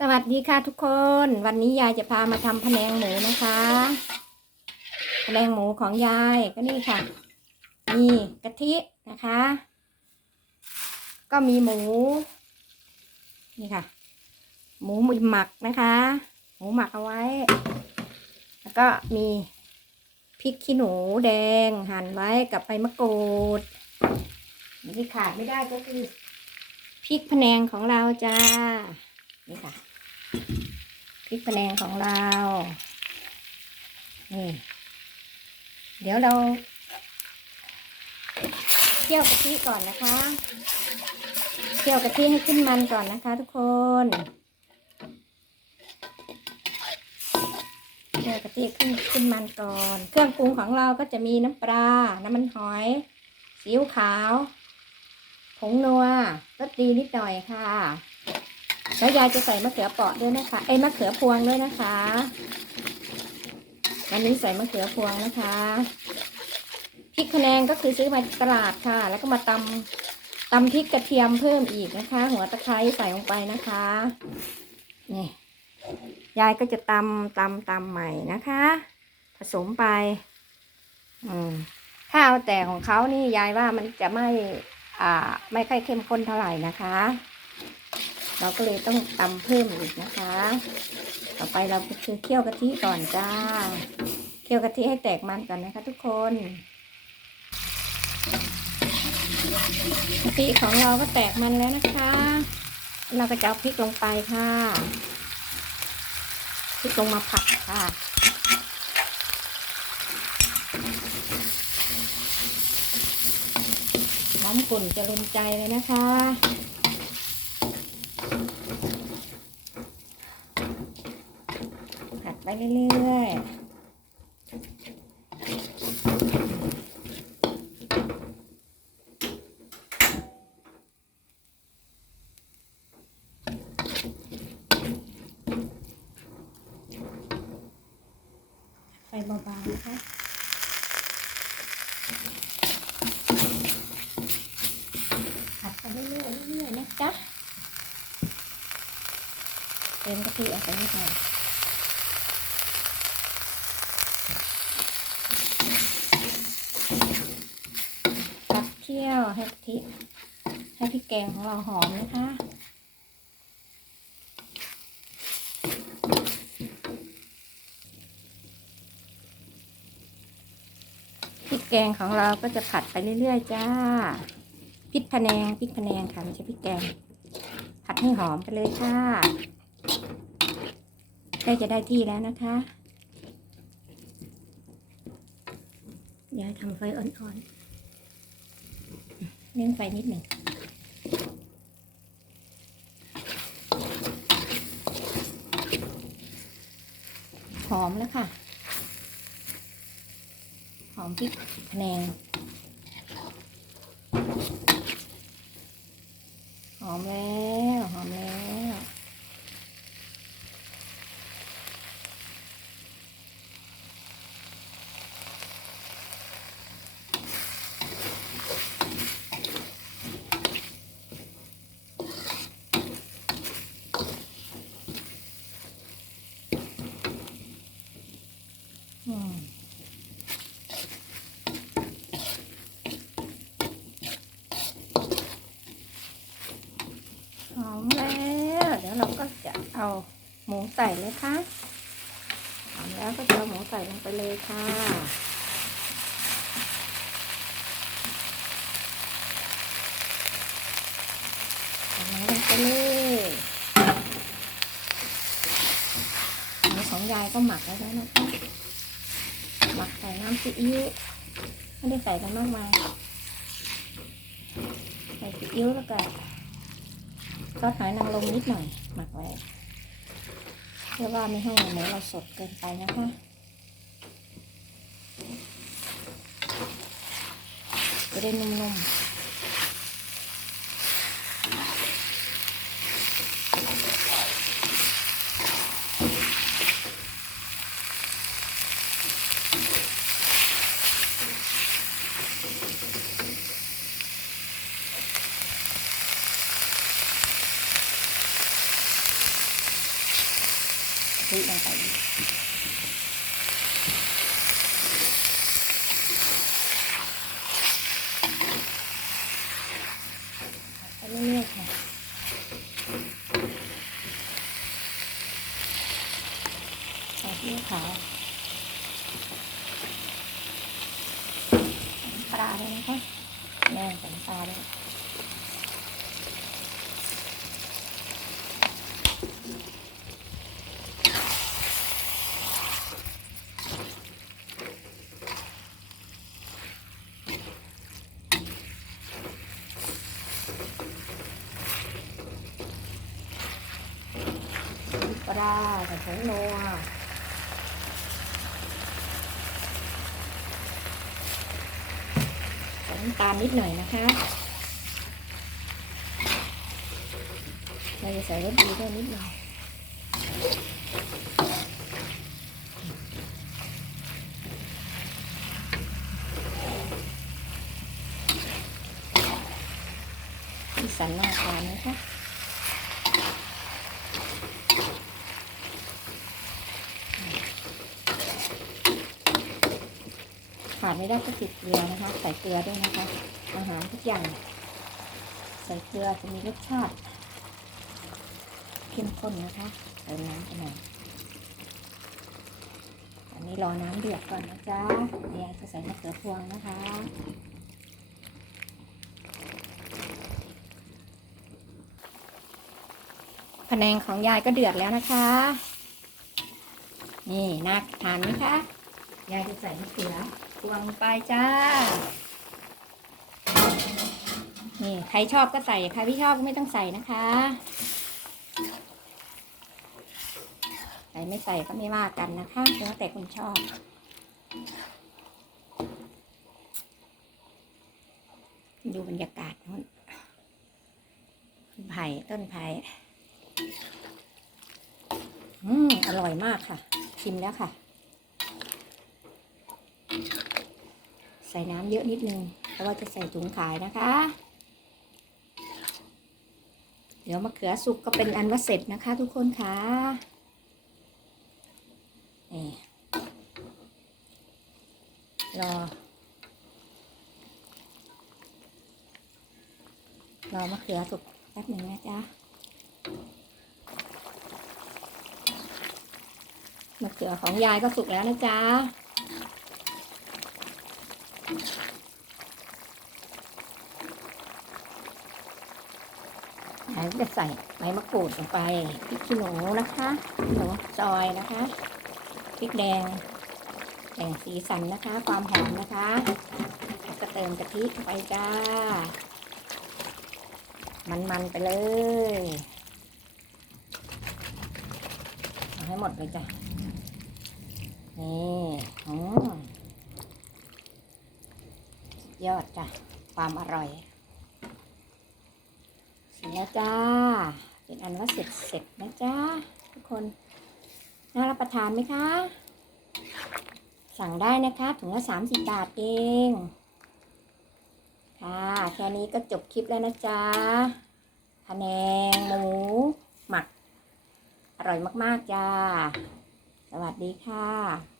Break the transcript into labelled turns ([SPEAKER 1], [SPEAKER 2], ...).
[SPEAKER 1] สวัสดีค่ะทุกคน วันนี้ยายจะพามาทำพะแนงหมูนะคะพะแนงหมูของยายก็นี่ค่ะ มีกะทินะคะ ก็มีหมู นี่ค่ะ หมูหมักนะคะ หมูหมักเอาไว้ แล้วก็มีพริกขี้หนูแดงหั่นไว้กับใบมะกรูดที่ขาดไม่ได้ก็คือพริกพะแนงของเราจ้านี่ค่ะ พริกพะแนงของเรา นี่ เดี๋ยวเราเคี่ยวกะทิก่อนนะคะ เคี่ยวกะทิให้ขึ้นมันก่อนนะคะ ทุกคนเคี่ยวกะทิขึ้นขึ้นมันก่อน เครื่องปรุงของเราก็จะมีน้ำปลา น้ำมันหอย ซีอิ๊วขาว ผงนัวรสดีนิดหน่อยค่ะ แล้วยายจะใส่มะเขือเปราะด้วยนะคะเอ้ยมะเขือพวงด้วยนะคะวันนี้ใส่มะเขือพวงนะคะพริกพะแนงก็คือซื้อมาตลาดค่ะ แล้วก็มาตำตำพริกกระเทียมเพิ่มอีกนะคะ หัวตะไคร้ใส่ลงไปนะคะนี่ยายก็จะตำตำตำใหม่นะคะ ผสมไป อืมถ้าเอาแต่ของเขานี่ยายว่ามันจะไม่ อ่า ไม่ค่อยเข้มข้นเท่าไหร่นะคะ เราก็เลยต้องตำเพิ่มอีกนะคะ ต่อไปเราก็คือเคี่ยวกะทิก่อนจ้า เคี่ยวกะทิให้แตกมันก่อนนะคะ ทุกคนกะทิของเราก็แตกมันแล้วนะคะ เราก็จะเอาพริกลงไปค่ะพริกลงมาผัดค่ะหอมกลุ่นจะลุนใจเลยนะคะ ผัดไปเรื่อยๆไฟเบาๆนะคะ ผัดไปเรื่อยๆเรื่อยๆนะจ๊ะ เติมกะทิออกไปนิดหน่อยตักเคี่ยวให้กะทิให้พริกแกงของเราหอมนะคะพริกแกงของเราก็จะผัดไปเรื่อยๆจ้าพริกพะแนงพริกพะแนงค่ะไม่ใช่พริกแกง ผัดให้หอมไปเลยค่ะ กล้จะได้ที่แล้วนะคะยายทำไฟอ่อนๆเล่งไฟนิดหนึ่งหอมแล้วค่ะ หอมพริกพะแนงหอมแล้ว หอมแล้ว อืม หอม แล้วเราก็จะเอาหมูใส่เลยค่ะแล้วก็จะเอาหมูใส่ลงไปเลยค่ะ ใส่หมูลงไปเลยหมูของยายก็หมักไว้แล้วนะคะหมักใส่น้ำซีอิ๊วไม่ได้ใส่กันมากมายใส่ซีอิ๊วแล้วก็ซอสหอยนางรมนิดหน่อย หมักไว้เพื่อว่าไม่ให้หมูเราสดเกินไปนะคะจะได้นุ่ม พริกลงไปอีกไปเรื่อยๆค่ะใส่ซีอิ๊วขาวปลาด้วยนะคะแม่ใส่น้ำปลาด้วยน้ำปลาใส่ผง นัวใส่น้ำตาลนิดหน่อยนะคะเราจะใส่รสดีด้วยนิดหน่อยที่สันหน้าทานนะคะ ขาดไม่ได้ก็คือเกลือนะคะ ใส่เกลือด้วยนะคะ อาหารทุกอย่าง ใส่เกลือจะมีรสชาติเข้มข้นนะคะใส่น้ำไปหน่อยอันนี้รอน้ำเดือดก่อนนะจ๊ะเดี๋ยวจะใส่มะเขือพวงนะคะพะแนงของยายก็เดือดแล้วนะคะ นี่น่าทานไหมคะ ยายจะใส่มะเขือ วงลงไปจ้า นี่ใครชอบก็ใส่ใครไม่ชอบก็ไม่ต้องใส่นะคะ ใส่ไม่ใส่ก็ไม่ว่ากันนะคะแล้วแต่คุณชอบดูบรรยากาศนู้นไผ่ต้นไผ่อืม อร่อยมากค่ะ ชิมแล้วค่ะ ส่น้ำเยอะนิดนึง เพราะว่าจะใส่ถุงขายนะคะ เดี๋ยวมะเขือสุกก็เป็นอันว่าเสร็จนะคะ ทุกคนค่ะนี่รอรอมะเขือสุกแป๊บหนึ่งนะจ๊ะมะเขือของยายก็สุกแล้วนะจ๊ะ ยายจะใส่ใบมะกรูดลงไปพริกขี้หนูนะคะหนูซอยนะคะพริกแดงแต่งสีสันนะคะ ความหอมนะคะแล้วก็เติมกะทิไปจ้า มันๆไปเลยให้หมดเลยจ้ะนี่อืม ยอดจ้ะ ความอร่อยเสร็จแล้วจ้า เป็นอันว่าเสร็จเสร็จนะจ้าทุกคน น่ารับประทานไหมคะ สั่งได้นะคะ ถุงละสามสิบบาทเอง ค่ะ แค่นี้ก็จบคลิปแล้วนะจ๊ะพะแนงหมูหมัก อร่อยมาก ๆ จ้า สวัสดีค่ะ